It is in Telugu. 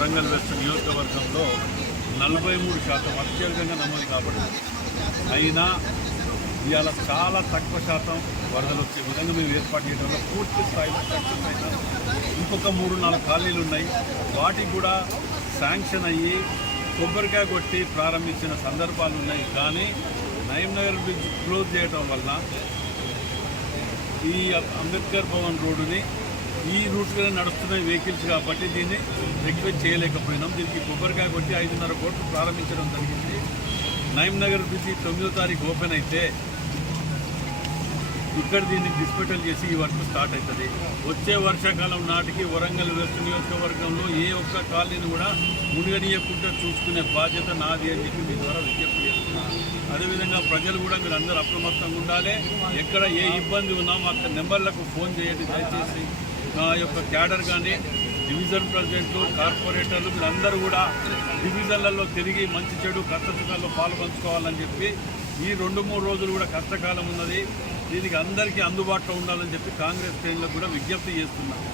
వరంగల్ వెస్ట్ నియోజకవర్గంలో నలభై మూడు శాతం అత్యధికంగా నమోదు కాబడింది. అయినా ఇవాళ చాలా తక్కువ శాతం వరదలు వచ్చే విధంగా మేము ఏర్పాటు చేయడంలో పూర్తి స్థాయిలో సక్సెస్ అయినాం ఇంకొక మూడు నాలుగు ఖాళీలు ఉన్నాయి. వాటికి కూడా శాంక్షన్ అయ్యి కొబ్బరికాయ కొట్టి ప్రారంభించిన సందర్భాలు ఉన్నాయి. కానీ నయం నగర్ బ్రిడ్జ్ క్లోజ్ చేయడం వల్ల ఈ అంబేద్కర్ భవన్ రోడ్డుని ఈ రూట్గా నడుస్తున్న వెహికల్స్ కాబట్టి దీన్ని రెగ్యులేట్ చేయలేకపోయినాం. దీనికి కొబ్బరికాయ కొట్టి ఐదున్నర కోట్లు ప్రారంభించడం జరిగింది. నయం నగర్ బ్రిడ్జి తొమ్మిదో తారీఖు ఓపెన్ అయితే ఇక్కడ దీన్ని డిస్పెటల్ చేసి ఈ వర్క్ స్టార్ట్ అవుతుంది. వచ్చే వర్షాకాలం నాటికి వరంగల్ వెస్ట్ నియోజకవర్గంలో ఏ ఒక్క కాలనీని కూడా మునిగనీయకుండా చూసుకునే బాధ్యత నాది అని చెప్పి మీ ద్వారా విజ్ఞప్తి చేస్తున్నాను అదేవిధంగా ప్రజలు కూడా మీరు అందరూ అప్రమత్తంగా ఉండాలి. ఎక్కడ ఏ ఇబ్బంది ఉన్నా మాకు నెంబర్లకు ఫోన్ చేయండి. దయచేసి నా యొక్క క్యాడర్ కానీ డివిజన్ ప్రెసిడెంట్లు కార్పొరేటర్లు వీళ్ళందరూ కూడా డివిజన్లలో తిరిగి మంచి చెడు కష్టసుఖాల్లో పాల్పంచుకోవాలని చెప్పి ఈ రెండు మూడు రోజులు కూడా కష్టకాలం ఉన్నది. దీనికి అందరికీ అందుబాటులో ఉండాలని చెప్పి కాంగ్రెస్ శ్రేణులకు కూడా విజ్ఞప్తి చేస్తున్నాను